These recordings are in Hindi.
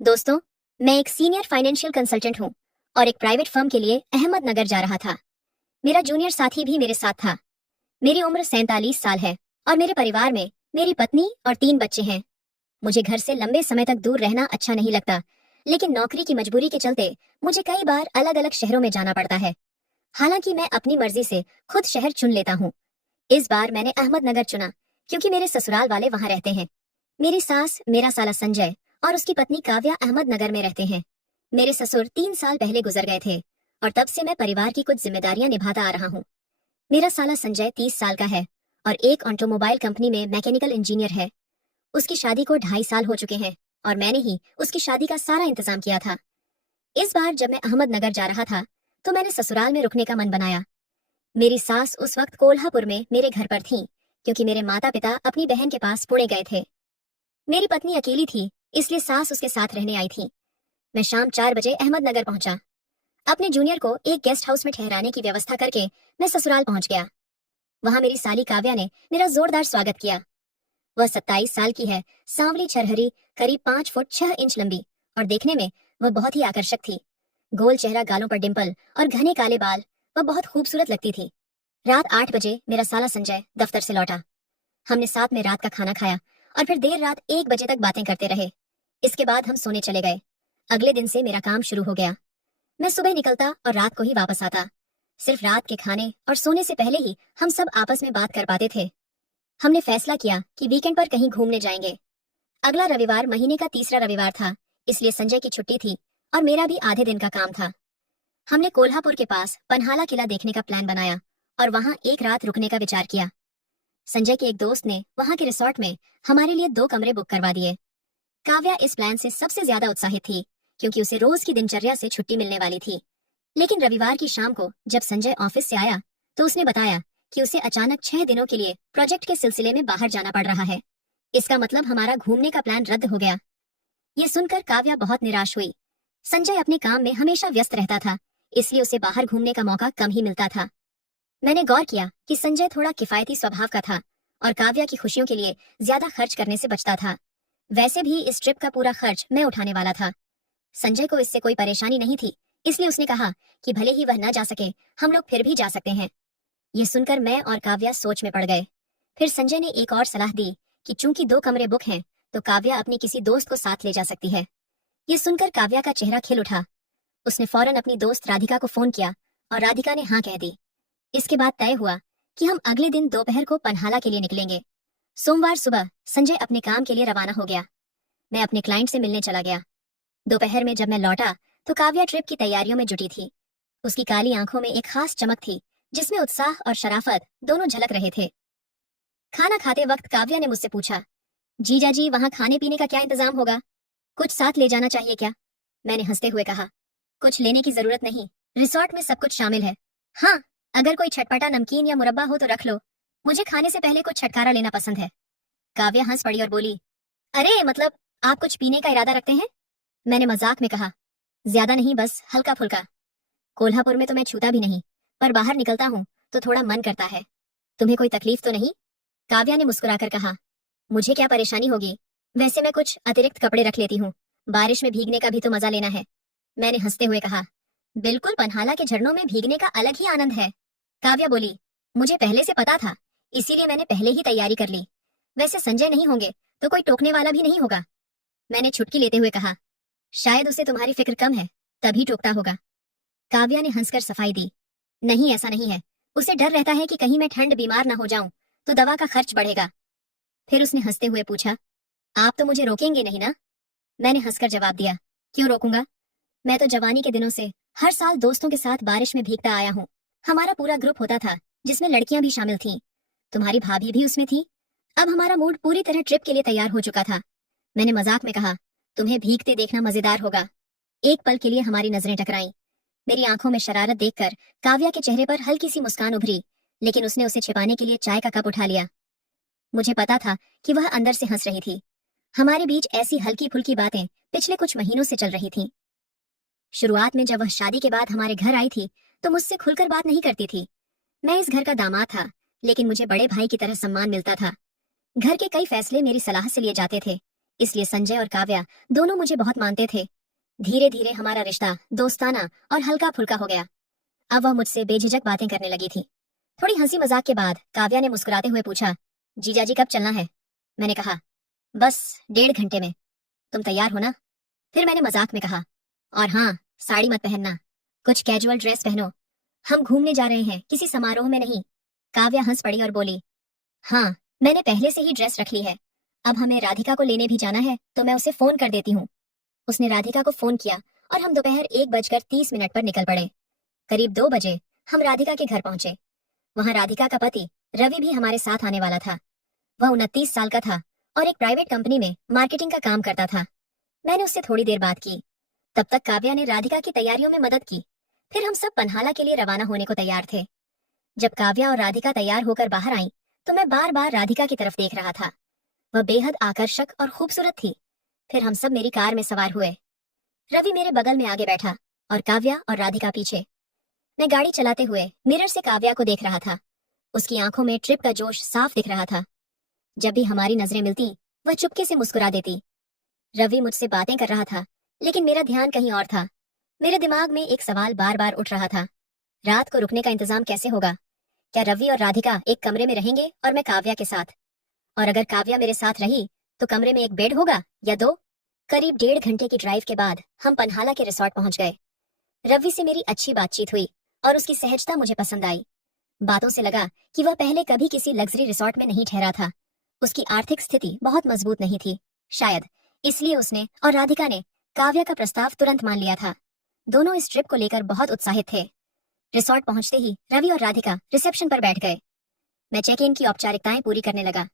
दोस्तों, मैं एक सीनियर फाइनेंशियल कंसल्टेंट हूँ और एक प्राइवेट फर्म के लिए अहमदनगर जा रहा था। मेरा जूनियर साथी भी मेरे साथ था। मेरी उम्र 47 साल है और मेरे परिवार में मेरी पत्नी और 3 बच्चे हैं। मुझे घर से लंबे समय तक दूर रहना अच्छा नहीं लगता, लेकिन नौकरी की मजबूरी के चलते मुझे कई बार अलग अलग शहरों में जाना पड़ता है। हालांकि मैं अपनी मर्जी से खुद शहर चुन लेता हूँ। इस बार मैंने अहमदनगर चुना क्योंकि मेरे ससुराल वाले वहां रहते हैं। मेरी सास, मेरा साला संजय और उसकी पत्नी काव्या अहमदनगर में रहते हैं। मेरे ससुर 3 साल पहले गुजर गए थे और तब से मैं परिवार की कुछ जिम्मेदारियां निभाता आ रहा हूँ। मेरा साला संजय 30 साल का है और एक ऑटोमोबाइल कंपनी में मैकेनिकल इंजीनियर है। उसकी शादी को 2.5 साल हो चुके हैं और मैंने ही उसकी शादी का सारा इंतजाम किया था। इस बार जब मैं अहमदनगर जा रहा था तो मैंने ससुराल में रुकने का मन बनाया। मेरी सास उस वक्त कोल्हापुर में मेरे घर पर थी क्योंकि मेरे माता पिता अपनी बहन के पास पुणे गए थे। मेरी पत्नी अकेली थी, इसलिए सास उसके साथ रहने आई थी। मैं शाम 4 बजे अहमदनगर पहुंचा। अपने जूनियर को एक गेस्ट हाउस में ठहराने की व्यवस्था करके मैं ससुराल पहुंच गया। वहां मेरी साली काव्या ने मेरा जोरदार स्वागत किया। वह 27 साल की है, सांवली छरहरी, करीब 5 फुट 6 इंच लंबी और देखने में वह बहुत ही आकर्षक थी। गोल चेहरा, गालों पर डिंपल और घने काले बाल, वह बहुत खूबसूरत लगती थी। रात 8 बजे मेरा साला संजय दफ्तर से लौटा। हमने साथ में रात का खाना खाया और फिर देर रात 1 बजे तक बातें करते रहे। इसके बाद हम सोने चले गए। अगले दिन से मेरा काम शुरू हो गया। मैं सुबह निकलता और रात को ही वापस आता। सिर्फ रात के खाने और सोने से पहले ही हम सब आपस में बात कर पाते थे। हमने फैसला किया कि वीकेंड पर कहीं घूमने जाएंगे। अगला रविवार महीने का तीसरा रविवार था, इसलिए संजय की छुट्टी थी और मेरा भी आधे दिन का काम था। हमने कोल्हापुर के पास पन्हाला किला देखने का प्लान बनाया और वहां एक रात रुकने का विचार किया। संजय के एक दोस्त ने वहां के रिसोर्ट में हमारे लिए 2 कमरे बुक करवा दिए। काव्या इस प्लान से सबसे ज्यादा उत्साहित थी क्योंकि उसे रोज की दिनचर्या से छुट्टी मिलने वाली थी। लेकिन रविवार की शाम को जब संजय ऑफिस से आया तो उसने बताया कि उसे अचानक 6 दिनों के लिए प्रोजेक्ट के सिलसिले में बाहर जाना पड़ रहा है। इसका मतलब हमारा घूमने का प्लान रद्द हो गया। ये सुनकर काव्या बहुत निराश हुई। संजय अपने काम में हमेशा व्यस्त रहता था, इसलिए उसे बाहर घूमने का मौका कम ही मिलता था। मैंने गौर किया कि संजय थोड़ा किफायती स्वभाव का था और काव्या की खुशियों के लिए ज्यादा खर्च करने से बचता था। वैसे भी इस ट्रिप का पूरा खर्च मैं उठाने वाला था। संजय को इससे कोई परेशानी नहीं थी, इसलिए उसने कहा कि भले ही वह न जा सके, हम लोग फिर भी जा सकते हैं। ये सुनकर मैं और काव्या सोच में पड़ गए। फिर संजय ने एक और सलाह दी कि चूंकि 2 कमरे बुक हैं, तो काव्या अपनी किसी दोस्त को साथ ले जा सकती है। ये सुनकर काव्या का चेहरा खिल उठा। उसने फौरन अपनी दोस्त राधिका को फोन किया और राधिका ने हाँ कह दी। इसके बाद तय हुआ कि हम अगले दिन दोपहर को पन्हाला के लिए निकलेंगे। सोमवार सुबह संजय अपने काम के लिए रवाना हो गया। मैं अपने क्लाइंट से मिलने चला गया। दोपहर में जब मैं लौटा तो काव्या ट्रिप की तैयारियों में जुटी थी। उसकी काली आंखों में एक खास चमक थी जिसमें उत्साह और शराफत दोनों झलक रहे थे। खाना खाते वक्त काव्या ने मुझसे पूछा, जीजा जी, वहां खाने पीने का क्या इंतजाम होगा? कुछ साथ ले जाना चाहिए क्या? मैंने हंसते हुए कहा, कुछ लेने की जरूरत नहीं, रिसोर्ट में सब कुछ शामिल है। हाँ, अगर कोई चटपटा नमकीन या मुरब्बा हो तो रख लो, मुझे खाने से पहले कुछ छटकारा लेना पसंद है। काव्या हंस पड़ी और बोली, अरे मतलब आप कुछ पीने का इरादा रखते हैं? मैंने मजाक में कहा, ज्यादा नहीं, बस हल्का फुल्का। कोल्हापुर में तो मैं छूता भी नहीं, पर बाहर निकलता हूँ तो थोड़ा मन करता है। तुम्हें कोई तकलीफ तो नहीं? काव्या ने मुस्कुराकर कहा, मुझे क्या परेशानी होगी, वैसे मैं कुछ अतिरिक्त कपड़े रख लेती हूँ, बारिश में भीगने का भी तो मजा लेना है। मैंने हंसते हुए कहा, बिल्कुल, पन्हाला के झरनों में भीगने का अलग ही आनंद है। काव्या बोली, मुझे पहले से पता था, इसीलिए मैंने पहले ही तैयारी कर ली। वैसे संजय नहीं होंगे तो कोई टोकने वाला भी नहीं होगा। मैंने छुटकी लेते हुए कहा, शायद उसे तुम्हारी फिक्र कम है, तभी टोकता होगा। काव्या ने हंसकर सफाई दी, नहीं ऐसा नहीं है, उसे डर रहता है कि कहीं मैं ठंड बीमार ना हो जाऊं तो दवा का खर्च बढ़ेगा। फिर उसने हंसते हुए पूछा, आप तो मुझे रोकेंगे नहीं ना? मैंने हंसकर जवाब दिया, क्यों रोकूंगा? मैं तो जवानी के दिनों से हर साल दोस्तों के साथ बारिश में भीगता आया हूँ। हमारा पूरा ग्रुप होता था जिसमें लड़कियां भी शामिल थीं। तुम्हारी भाभी भी उसमें थी। अब हमारा मूड पूरी तरह ट्रिप के लिए तैयार हो चुका था। मैंने मजाक में कहा, तुम्हें भीगते देखना मजेदार होगा। एक पल के लिए हमारी नजरें टकराईं। मेरी आंखों में शरारत देखकर काव्या के चेहरे पर हल्की सी मुस्कान उभरी, लेकिन उसने उसे छिपाने के लिए चाय का कप उठा लिया। मुझे पता था कि वह अंदर से हंस रही थी। हमारे बीच ऐसी हल्की फुल्की बातें पिछले कुछ महीनों से चल रही थीं। शुरुआत में जब वह शादी के बाद हमारे घर आई थी तो मुझसे खुलकर बात नहीं करती थी। मैं इस घर का दामाद था, लेकिन मुझे बड़े भाई की तरह सम्मान मिलता था। घर के कई फैसले मेरी सलाह से लिए जाते थे, इसलिए संजय और काव्या दोनों मुझे बहुत मानते थे। धीरे धीरे हमारा रिश्ता दोस्ताना और हल्का फुल्का हो गया। अब वह मुझसे बेझिझक बातें करने लगी थी। थोड़ी हंसी मजाक के बाद काव्या ने मुस्कुराते हुए पूछा, जीजाजी कब चलना है? मैंने कहा, बस 1.5 घंटे में। तुम तैयार हो ना? फिर मैंने मजाक में कहा, और हाँ, साड़ी मत पहनना, कुछ कैजुअल ड्रेस पहनो, हम घूमने जा रहे हैं, किसी समारोह में नहीं। काव्या हंस पड़ी और बोली, हाँ, मैंने पहले से ही ड्रेस रख ली है। अब हमें राधिका को लेने भी जाना है तो मैं उसे फोन कर देती हूँ। उसने राधिका को फोन किया और हम दोपहर 1:30 पर निकल पड़े। करीब 2 बजे हम राधिका के घर पहुंचे। वहां राधिका का पति रवि भी हमारे साथ आने वाला था। वह 29 साल का था और एक प्राइवेट कंपनी में मार्केटिंग का काम करता था। मैंने उससे थोड़ी देर बात की। तब तक काव्या ने राधिका की तैयारियों में मदद की। फिर हम सब पन्हाला के लिए रवाना होने को तैयार थे। जब काव्या और राधिका तैयार होकर बाहर आई तो मैं बार बार राधिका की तरफ देख रहा था। वह बेहद आकर्षक और खूबसूरत थी। फिर हम सब मेरी कार में सवार हुए। रवि मेरे बगल में आगे बैठा और काव्या और राधिका पीछे। मैं गाड़ी चलाते हुए मिरर से काव्या को देख रहा था। उसकी आंखों में ट्रिप का जोश साफ दिख रहा था। जब भी हमारी नजरें मिलती वह चुपके से मुस्कुरा देती। रवि मुझसे बातें कर रहा था लेकिन मेरा ध्यान कहीं और था। मेरे दिमाग में एक सवाल बार बार उठ रहा था, रात को रुकने का इंतजाम कैसे होगा? क्या रवि और राधिका एक कमरे में रहेंगे और मैं काव्या के साथ? और अगर काव्या मेरे साथ रही तो कमरे में एक बेड होगा या 2? करीब 1.5 घंटे की ड्राइव के बाद हम पन्हाला के रिसोर्ट पहुंच गए। रवि से मेरी अच्छी बातचीत हुई और उसकी सहजता मुझे पसंद आई। बातों से लगा कि वह पहले कभी किसी लग्जरी रिसोर्ट में नहीं ठहरा था। उसकी आर्थिक स्थिति बहुत मजबूत नहीं थी, शायद इसलिए उसने और राधिका ने काव्या का प्रस्ताव तुरंत मान लिया था। दोनों इस ट्रिप को लेकर बहुत उत्साहित थे। रिसोर्ट पहुंचते ही रवि और राधिका रिसेप्शन पर बैठ गए। मैं चेक इन की औपचारिकताएं पूरी करने लगा।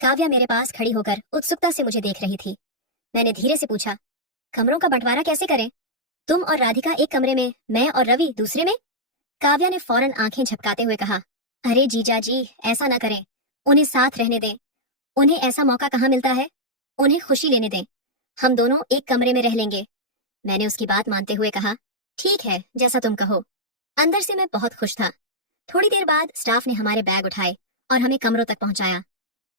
काव्या मेरे पास खड़ी होकर उत्सुकता से मुझे देख रही थी। मैंने धीरे से पूछा, कमरों का बंटवारा कैसे करें? तुम और राधिका एक कमरे में, मैं और रवि दूसरे में? काव्या ने फौरन आंखें झपकाते हुए कहा, अरे जीजा जी, ऐसा ना करें, उन्हें साथ रहने दें। उन्हें ऐसा मौका कहाँ मिलता है। उन्हें खुशी लेने दें। हम दोनों एक कमरे में रह लेंगे। मैंने उसकी बात मानते हुए कहा, ठीक है, जैसा तुम कहो। अंदर से मैं बहुत खुश था। थोड़ी देर बाद स्टाफ ने हमारे बैग उठाए और हमें कमरों तक पहुंचाया।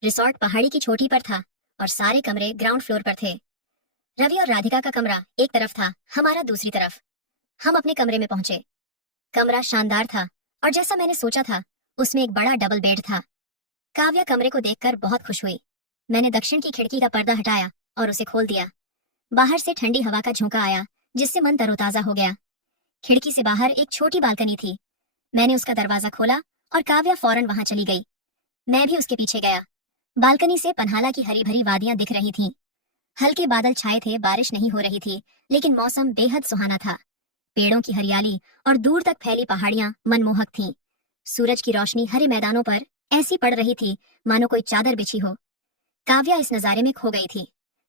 रिसोर्ट पहाड़ी की चोटी पर था और सारे कमरे ग्राउंड फ्लोर पर थे। रवि और राधिका का कमरा एक तरफ था, हमारा दूसरी तरफ। हम अपने कमरे में पहुंचे। कमरा शानदार था और जैसा मैंने सोचा था, उसमें एक बड़ा डबल बेड था। काव्या कमरे को देखकर बहुत खुश हुई। मैंने दक्षिण की खिड़की का पर्दा हटाया और उसे खोल दिया। बाहर से ठंडी हवा का झोंका आया जिससे मन तरोताजा हो गया। खिड़की से बाहर एक छोटी बालकनी थी। मैंने उसका दरवाजा खोला और काव्या फौरन वहां चली गई। मैं भी उसके पीछे गया। बालकनी से पन्हाला की हरी भरी वादियां दिख रही थीं। हल्के बादल छाए थे, बारिश नहीं हो रही थी, लेकिन मौसम बेहद सुहाना था। पेड़ों की हरियाली और दूर तक फैली पहाड़ियां मनमोहक थीं। सूरज की रोशनी हरे मैदानों पर ऐसी पड़ रही थी मानो कोई चादर बिछी हो। काव्या इस नजारे में खो गई थी।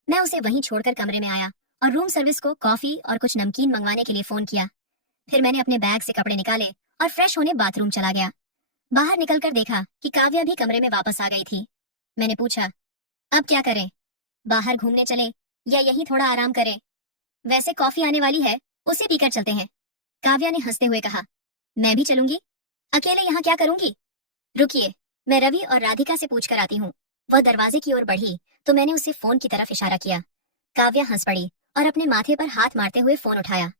मैं उसे वहीं छोड़कर कमरे में आया और रूम सर्विस को कॉफी और कुछ नमकीन मंगवाने के लिए फोन किया। फिर मैंने अपने बैग से कपड़े निकाले और फ्रेश होने बाथरूम चला गया। बाहर निकलकर देखा कि काव्या भी कमरे में वापस आ गई थी। मैंने पूछा, अब क्या करें? बाहर घूमने चले या यहीं थोड़ा आराम करें? वैसे कॉफी आने वाली है, उसे पीकर चलते हैं। काव्या ने हंसते हुए कहा, मैं भी चलूंगी। अकेले यहाँ क्या करूंगी? रुकिए, मैं रवि और राधिका से पूछ कर आती हूँ। वह दरवाजे की ओर बढ़ी तो मैंने उसे फोन की तरफ इशारा किया। काव्या हंस पड़ी और अपने माथे पर हाथ मारते हुए फोन उठाया।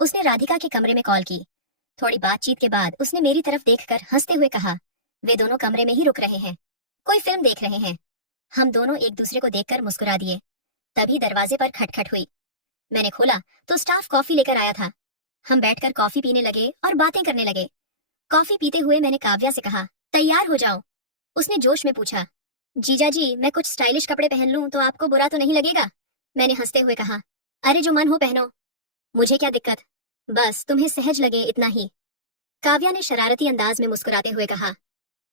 उसने राधिका के कमरे में कॉल की। थोड़ी बातचीत के बाद उसने मेरी तरफ देखकर हंसते हुए कहा, वे दोनों कमरे में ही रुक रहे हैं, कोई फिल्म देख रहे हैं। हम दोनों एक दूसरे को देखकर मुस्कुरा दिए। तभी दरवाजे पर खटखट हुई। मैंने खोला तो स्टाफ कॉफी लेकर आया था। हम बैठकर कॉफी पीने लगे और बातें करने लगे। कॉफी पीते हुए मैंने काव्या से कहा, तैयार हो जाओ। उसने जोश में पूछा, जीजा जी, मैं कुछ स्टाइलिश कपड़े पहन लूं तो आपको बुरा तो नहीं लगेगा? मैंने हंसते हुए कहा, अरे जो मन हो पहनो, मुझे क्या दिक्कत, बस तुम्हें सहज लगे इतना ही। काव्या ने शरारती अंदाज में मुस्कुराते हुए कहा,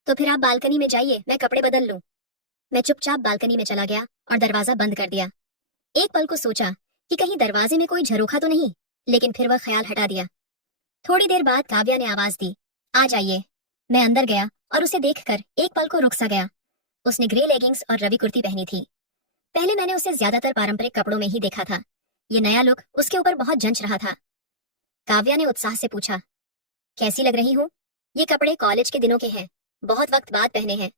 तो फिर आप बालकनी में जाइए, मैं कपड़े बदल लूं। मैं चुपचाप बालकनी में चला गया और दरवाजा बंद कर दिया। एक पल को सोचा कि कहीं दरवाजे में कोई झरोखा तो नहीं, लेकिन फिर वह ख्याल हटा दिया। थोड़ी देर बाद काव्या ने आवाज दी, आ जाइए। मैं अंदर गया और उसे देखकर एक पल को रुक सा गया। उसने ग्रे लेगिंग्स और रवि कुर्ती पहनी थी। पहले मैंने उसे ज्यादातर पारंपरिक कपड़ों में ही देखा था। ये नया लुक उसके ऊपर बहुत जंच रहा था। काव्या ने उत्साह से पूछा, कैसी लग रही हूँ? ये कपड़े कॉलेज के दिनों के हैं, बहुत वक्त बाद पहने हैं।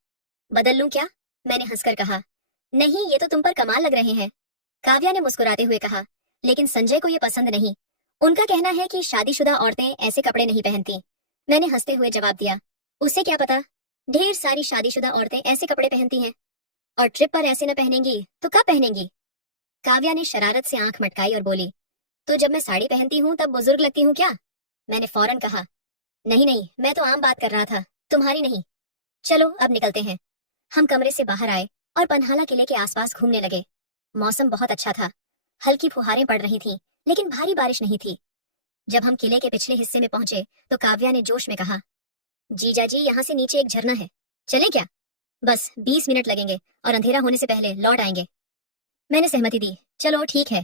बदल लूं क्या? मैंने हंसकर कहा, नहीं, ये तो तुम पर कमाल लग रहे हैं, काव्या ने मुस्कुराते हुए कहा। लेकिन संजय को ये पसंद नहीं। उनका कहना है कि शादीशुदा औरतें ऐसे कपड़े नहीं पहनती। मैंने हंसते हुए जवाब दिया, उससे क्या पता, ढेर सारी शादीशुदा औरतें ऐसे कपड़े पहनती हैं। और ट्रिप पर ऐसे न पहनेंगी तो कब पहनेंगी? काव्या ने शरारत से आंख मटकाई और बोली, तो जब मैं साड़ी पहनती हूँ तब बुजुर्ग लगती हूँ क्या? मैंने फौरन कहा, नहीं नहीं, मैं तो आम बात कर रहा था, तुम्हारी नहीं। चलो अब निकलते हैं। हम कमरे से बाहर आए और पन्हाला किले के आसपास घूमने लगे। मौसम बहुत अच्छा था। हल्की फुहारें पड़ रही थीं, लेकिन भारी बारिश नहीं थी। जब हम किले के पिछले हिस्से में पहुंचे तो काव्या ने जोश में कहा, जीजा जी, यहाँ से नीचे एक झरना है, चले क्या? बस 20 मिनट लगेंगे और अंधेरा होने से पहले लौट आएंगे। मैंने सहमति दी, चलो ठीक है।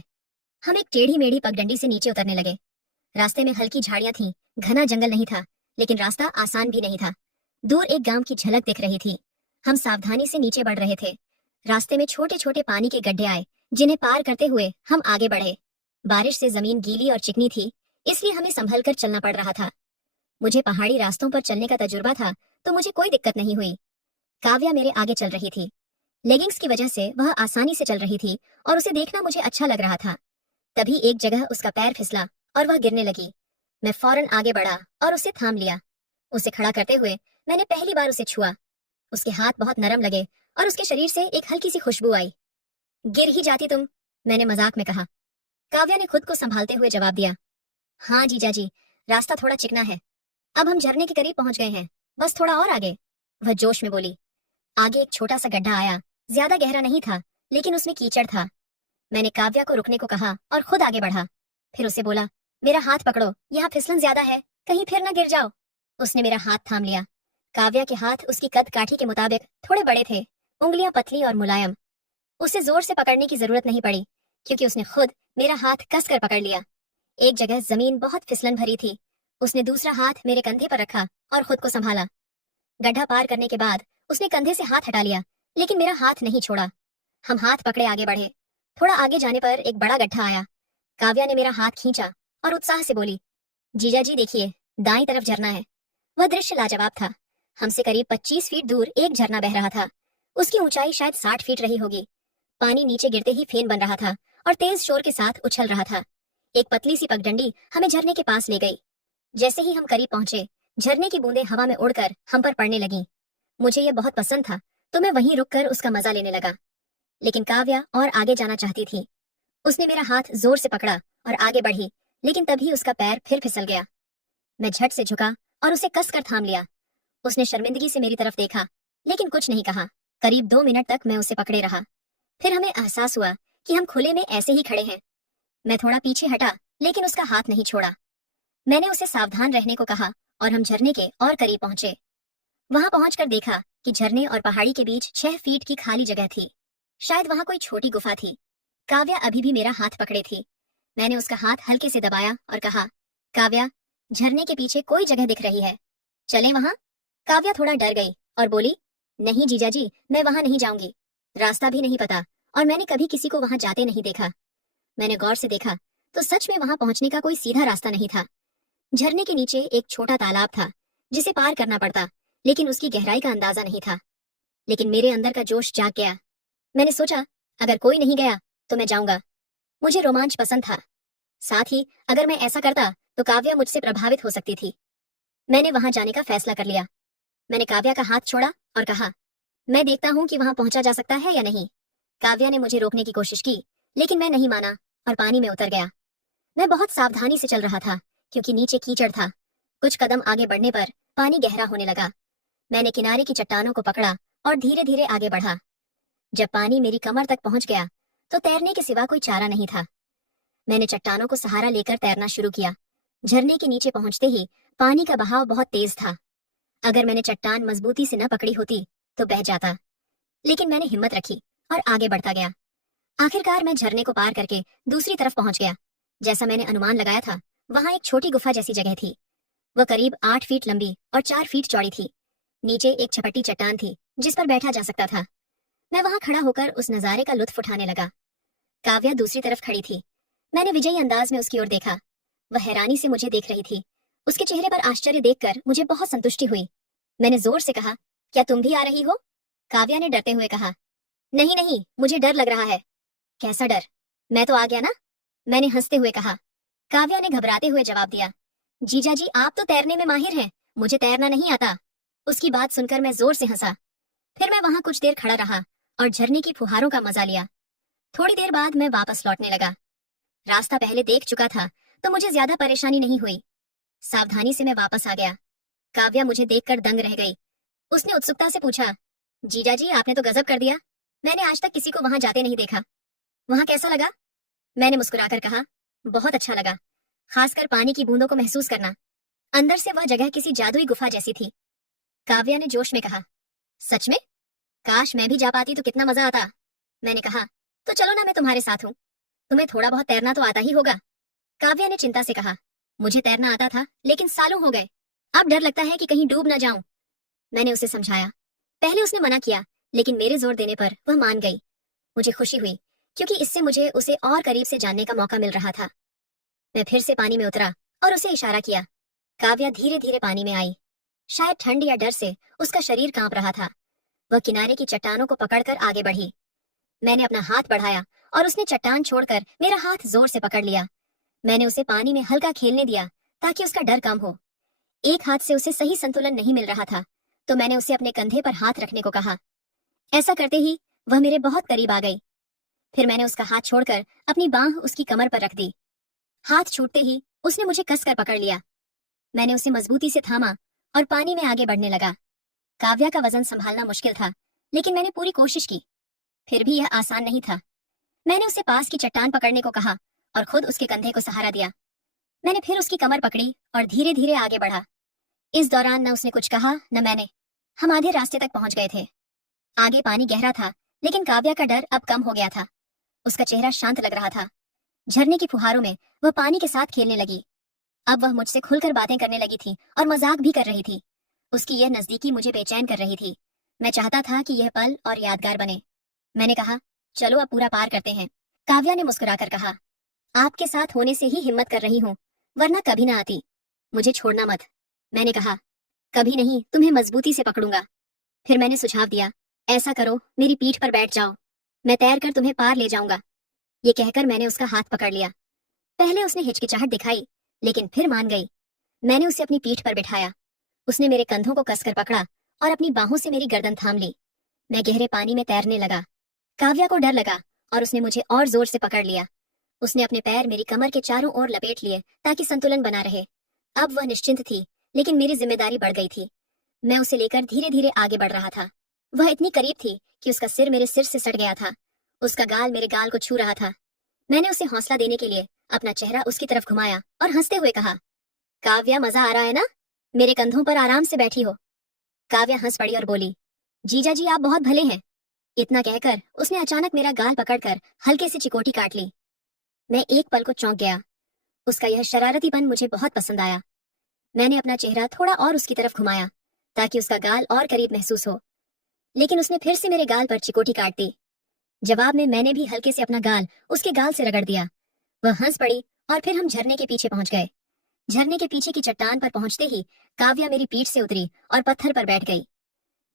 हम एक टेढ़ी मेढ़ी पगडंडी से नीचे उतरने लगे। रास्ते में हल्की झाड़ियां थीं, घना जंगल नहीं था, लेकिन रास्ता आसान भी नहीं था। दूर एक गांव की झलक दिख रही थी। हम सावधानी से नीचे बढ़ रहे थे। रास्ते में छोटे छोटे पानी के गड्ढे आए, जिन्हें पार करते हुए हम आगे बढ़े। बारिश से जमीन गीली और चिकनी थी, इसलिए हमें संभल कर चलना पड़ रहा था। मुझे पहाड़ी रास्तों पर चलने का तजुर्बा था, तो मुझे कोई दिक्कत नहीं हुई। काव्या मेरे आगे चल रही थी। लेगिंग्स की वजह से वह आसानी से चल रही थी और उसे देखना मुझे अच्छा लग रहा था। तभी एक जगह उसका पैर फिसला और वह गिरने लगी। मैं फौरन आगे बढ़ा और उसे थाम लिया। उसे खड़ा करते हुए मैंने पहली बार उसे छुआ। उसके हाथ बहुत नरम लगे और उसके शरीर से एक हल्की सी खुशबू आई। गिर ही जाती तुम, मैंने मजाक में कहा। काव्या ने खुद को संभालते हुए जवाब दिया, हाँ जीजा जी, रास्ता थोड़ा चिकना है। अब हम झरने के करीब पहुंच गए हैं, बस थोड़ा और आगे। वह जोश में बोली। आगे एक छोटा सा गड्ढा आया, ज्यादा गहरा नहीं था, लेकिन उसमें कीचड़ था। मैंने काव्या को रुकने को कहा और खुद आगे बढ़ा। फिर उसे बोला, मेरा हाथ पकड़ो, यहाँ फिसलन ज्यादा है, कहीं फिर न गिर जाओ। उसने मेरा हाथ थाम लिया। काव्या के हाथ उसकी कद काठी के मुताबिक थोड़े बड़े थे, उंगलियां पतली और मुलायम। उसे जोर से पकड़ने की जरूरत नहीं पड़ी, क्योंकि उसने खुद मेरा हाथ कसकर पकड़ लिया। एक जगह जमीन बहुत फिसलन भरी थी। उसने दूसरा हाथ मेरे कंधे पर रखा और खुद को संभाला। गड्ढा पार करने के बाद उसने कंधे से हाथ हटा लिया, लेकिन मेरा हाथ नहीं छोड़ा। हम हाथ पकड़े आगे बढ़े। थोड़ा आगे जाने पर एक बड़ा गड्ढा आया। काव्या ने मेरा हाथ खींचा और उत्साह से बोली, जीजा जी देखिए, दाईं तरफ झरना है। वह दृश्य लाजवाब था। हमसे करीब 25 फीट दूर एक झरना बह रहा था। उसकी ऊंचाई शायद 60 फीट रही होगी। पानी नीचे गिरते ही फेन बन रहा था और तेज शोर के साथ उछल रहा था। एक पतली सी पगडंडी हमें झरने के पास ले गई। जैसे ही हम करीब पहुंचे, झरने की बूंदें हवा में उड़कर हम पर पड़ने लगीं। मुझे यह बहुत पसंद था, तो मैं वहीं रुककर उसका मजा लेने लगा। लेकिन काव्या और आगे जाना चाहती थी। उसने मेरा हाथ जोर से पकड़ा और आगे बढ़ी, लेकिन तभी उसका पैर फिर फिसल गया। मैं झट से झुका और उसे कसकर थाम लिया। उसने शर्मिंदगी से मेरी तरफ देखा, लेकिन कुछ नहीं कहा। करीब 2 मिनट तक मैं उसे पकड़े रहा। फिर हमें एहसास हुआ कि हम खुले में ऐसे ही खड़े हैं। मैं थोड़ा पीछे हटा, लेकिन उसका हाथ नहीं छोड़ा। मैंने उसे सावधान रहने को कहा और हम झरने के और करीब पहुंचे। वहां पहुंचकर देखा कि झरने और पहाड़ी के बीच 6 फीट की खाली जगह थी। शायद वहां कोई छोटी गुफा थी। काव्या अभी भी मेरा हाथ पकड़े थी। मैंने उसका हाथ हल्के से दबाया और कहा, काव्या, झरने के पीछे कोई जगह दिख रही है, चलें वहां? काव्या थोड़ा डर गई और बोली, नहीं जीजा जी, मैं वहां नहीं जाऊंगी। रास्ता भी नहीं पता और मैंने कभी किसी को वहां जाते नहीं देखा। मैंने गौर से देखा तो सच में वहां पहुंचने का कोई सीधा रास्ता नहीं था। झरने के नीचे एक छोटा तालाब था, जिसे पार करना पड़ता, लेकिन उसकी गहराई का अंदाजा नहीं था। लेकिन मेरे अंदर का जोश जाग गया। मैंने सोचा, अगर कोई नहीं गया तो मैं जाऊंगा। मुझे रोमांच पसंद था। साथ ही अगर मैं ऐसा करता तो काव्या मुझसे प्रभावित हो सकती थी। मैंने वहां जाने का फैसला कर लिया। मैंने काव्या का हाथ छोड़ा और कहा, मैं देखता हूं कि वहां पहुंचा जा सकता है या नहीं। काव्या ने मुझे रोकने की कोशिश की, लेकिन मैं नहीं माना और पानी में उतर गया। मैं बहुत सावधानी से चल रहा था, क्योंकि नीचे कीचड़ था। कुछ कदम आगे बढ़ने पर पानी गहरा होने लगा। मैंने किनारे की चट्टानों को पकड़ा और धीरे धीरे आगे बढ़ा। जब पानी मेरी कमर तक पहुंच गया तो तैरने के सिवा कोई चारा नहीं था। मैंने चट्टानों को सहारा लेकर तैरना शुरू किया। झरने के नीचे पहुंचते ही पानी का बहाव बहुत तेज था। अगर मैंने चट्टान मजबूती से न पकड़ी होती तो बह जाता, लेकिन मैंने हिम्मत रखी और आगे बढ़ता गया। आखिरकार मैं झरने को पार करके दूसरी तरफ पहुंच गया। जैसा मैंने अनुमान लगाया था, वहां एक छोटी गुफा जैसी जगह थी। वह करीब 8 फीट लंबी और 4 फीट चौड़ी थी। नीचे एक छपट्टी चट्टान थी, जिस पर बैठा जा सकता था। मैं वहां खड़ा होकर उस नजारे का लुत्फ उठाने लगा। काव्या दूसरी तरफ खड़ी थी। मैंने विजयी अंदाज में उसकी ओर देखा। वह हैरानी से मुझे देख रही थी। उसके चेहरे पर आश्चर्य देखकर मुझे बहुत संतुष्टि हुई। मैंने जोर से कहा, क्या तुम भी आ रही हो? काव्या ने डरते हुए कहा, नहीं नहीं, मुझे डर लग रहा है। कैसा डर? मैं तो आ गया ना, मैंने हंसते हुए कहा। काव्या ने घबराते हुए जवाब दिया, जीजा जी आप तो तैरने में माहिर हैं, मुझे तैरना नहीं आता। उसकी बात सुनकर मैं जोर से हंसा। फिर मैं वहां कुछ देर खड़ा रहा और झरने की फुहारों का मजा लिया। थोड़ी देर बाद मैं वापस लौटने लगा। रास्ता पहले देख चुका था तो मुझे ज्यादा परेशानी नहीं हुई। सावधानी से मैं वापस आ गया। काव्या मुझे देखकर दंग रह गई। उसने उत्सुकता से पूछा, जीजा जी आपने तो गजब कर दिया, मैंने आज तक किसी को वहां जाते नहीं देखा। वहां कैसा लगा? मैंने मुस्कुराकर कहा, बहुत अच्छा लगा, खासकर पानी की बूंदों को महसूस करना। अंदर से वह जगह किसी जादुई गुफा जैसी थी। काव्या ने जोश में कहा, सच में? काश मैं भी जा पाती तो कितना मजा आता। मैंने कहा, तो चलो ना मैं तुम्हारे साथ हूँ, तुम्हें थोड़ा बहुत तैरना तो आता ही होगा। काव्या ने चिंता से कहा, मुझे तैरना आता था लेकिन सालों हो गए, अब डर लगता है कि कहीं डूब ना जाऊं। मैंने उसे समझाया। पहले उसने मना किया लेकिन मेरे जोर देने पर वह मान गई। मुझे खुशी हुई क्योंकि इससे मुझे उसे और करीब से जानने का मौका मिल रहा था। मैं फिर से पानी में उतरा और उसे इशारा किया। काव्या धीरे धीरे पानी में आई। शायद ठंड या डर से उसका शरीर कांप रहा था। वह किनारे की चट्टानों को पकड़कर आगे बढ़ी। मैंने अपना हाथ बढ़ाया और उसने चट्टान छोड़कर मेरा हाथ जोर से पकड़ लिया। मैंने उसे पानी में हल्का खेलने दिया ताकि उसका डर कम हो। एक हाथ से उसे सही संतुलन नहीं मिल रहा था तो मैंने उसे अपने कंधे पर हाथ रखने को कहा। ऐसा करते ही वह मेरे बहुत करीब आ गई। फिर मैंने उसका हाथ छोड़कर अपनी बांह उसकी कमर पर रख दी। हाथ छूटते ही उसने मुझे कसकर पकड़ लिया। मैंने उसे मजबूती से थामा और पानी में आगे बढ़ने लगा। काव्या का वजन संभालना मुश्किल था लेकिन मैंने पूरी कोशिश की। फिर भी यह आसान नहीं था। मैंने उसे पास की चट्टान पकड़ने को कहा और खुद उसके कंधे को सहारा दिया। मैंने फिर उसकी कमर पकड़ी और धीरे धीरे आगे बढ़ा। इस दौरान न उसने कुछ कहा न मैंने। हम आधे रास्ते तक पहुंच गए थे। आगे पानी गहरा था लेकिन काव्या का डर अब कम हो गया था। उसका चेहरा शांत लग रहा था। झरने की फुहारों में वह पानी के साथ खेलने लगी। अब वह मुझसे खुलकर बातें करने लगी थी और मजाक भी कर रही थी। उसकी यह नजदीकी मुझे बेचैन कर रही थी। मैं चाहता था कि यह पल और यादगार बने। मैंने कहा, चलो अब पूरा पार करते हैं। काव्या ने मुस्कुराकर कहा, आपके साथ होने से ही हिम्मत कर रही हूँ, वरना कभी ना आती। मुझे छोड़ना मत। मैंने कहा, कभी नहीं, तुम्हें मजबूती से पकड़ूंगा। फिर मैंने सुझाव दिया, ऐसा करो मेरी पीठ पर बैठ जाओ, मैं तैर कर तुम्हें पार ले जाऊंगा। ये कहकर मैंने उसका हाथ पकड़ लिया। पहले उसने हिचकिचाहट दिखाई लेकिन फिर मान गई। मैंने उसे अपनी पीठ पर बिठाया। उसने मेरे कंधों को कसकर पकड़ा और अपनी बाहों से मेरी गर्दन थाम ली। मैं गहरे पानी में तैरने लगा। काव्या को डर लगा और उसने मुझे और जोर से पकड़ लिया। उसने अपने पैर मेरी कमर के चारों ओर लपेट लिए ताकि संतुलन बना रहे। अब वह निश्चिंत थी लेकिन मेरी जिम्मेदारी बढ़ गई थी। मैं उसे लेकर धीरे धीरे आगे बढ़ रहा था। वह इतनी करीब थी कि उसका सिर मेरे सिर से सट गया था। उसका गाल मेरे गाल को छू रहा था। मैंने उसे हौसला देने के लिए अपना चेहरा उसकी तरफ घुमाया और हंसते हुए कहा, काव्या मजा आ रहा है ना, मेरे कंधों पर आराम से बैठी हो। काव्या हंस पड़ी और बोली, जीजा जी आप बहुत भले हैं। इतना कहकर उसने अचानक मेरा गाल पकड़कर हल्के से चिकोटी काट ली। मैं एक पल को चौंक गया। उसका यह शरारतीपन मुझे बहुत पसंद आया। मैंने अपना चेहरा थोड़ा और उसकी तरफ घुमाया ताकि उसका गाल और करीब महसूस हो, लेकिन उसने फिर से मेरे गाल पर चिकोटी काट दी। जवाब में मैंने भी हल्के से अपना गाल उसके गाल से रगड़ दिया। वह हंस पड़ी और फिर हम झरने के पीछे पहुंच गए। झरने के पीछे की चट्टान पर पहुंचते ही काव्या मेरी पीठ से उतरी और पत्थर पर बैठ गई।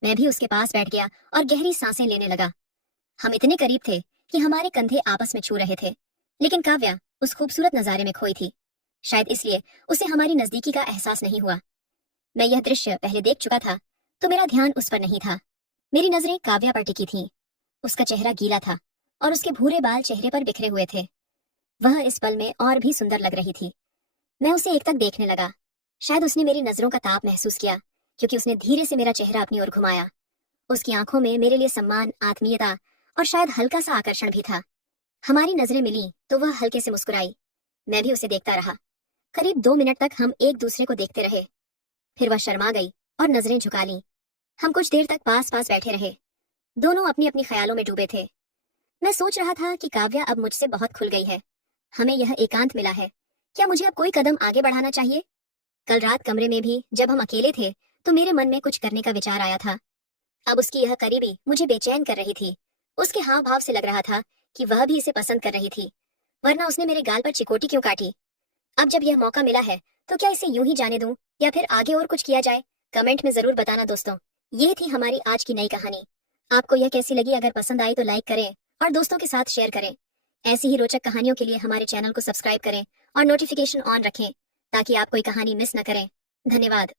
मैं भी उसके पास बैठ गया और गहरी सांसें लेने लगा। हम इतने करीब थे कि हमारे कंधे आपस में छू रहे थे, लेकिन काव्या उस खूबसूरत नजारे में खोई थी। शायद इसलिए उसे हमारी नजदीकी का एहसास नहीं हुआ। मैं यह दृश्य पहले देख चुका था तो मेरा ध्यान उस पर नहीं था। मेरी नजरें काव्या पर टिकी थीं। उसका चेहरा गीला था और उसके भूरे बाल चेहरे पर बिखरे हुए थे। वह इस पल में और भी सुंदर लग रही थी। मैं उसे एकटक देखने लगा। शायद उसने मेरी नजरों का ताप महसूस किया क्योंकि उसने धीरे से मेरा चेहरा अपनी ओर घुमाया। उसकी आंखों में मेरे लिए सम्मान, आत्मीयता और शायद हल्का सा आकर्षण भी था। हमारी नजरें मिली तो वह हल्के से मुस्कुराई। मैं भी उसे देखता रहा। करीब 2 मिनट तक हम एक दूसरे को देखते रहे। फिर वह शर्मा गई और नजरें झुका लीं। हम कुछ देर तक पास पास बैठे रहे। दोनों अपनी अपनी ख्यालों में डूबे थे। मैं सोच रहा था कि काव्या अब मुझसे बहुत खुल गई है। हमें यह एकांत मिला है। क्या मुझे अब कोई कदम आगे बढ़ाना चाहिए? कल रात कमरे में भी जब हम अकेले थे तो मेरे मन में कुछ करने का विचार आया था। अब उसकी यह करीबी मुझे बेचैन कर रही थी। उसके हाव भाव से लग रहा था कि वह भी इसे पसंद कर रही थी, वरना उसने मेरे गाल पर चिकोटी क्यों काटी। अब जब यह मौका मिला है तो क्या इसे यूं ही जाने दूं या फिर आगे और कुछ किया जाए? कमेंट में जरूर बताना दोस्तों। ये थी हमारी आज की नई कहानी। आपको यह कैसी लगी? अगर पसंद आई तो लाइक करें और दोस्तों के साथ शेयर करें। ऐसी ही रोचक कहानियों के लिए हमारे चैनल को सब्सक्राइब करें और नोटिफिकेशन ऑन रखें ताकि आप कोई कहानी मिस न करें। धन्यवाद।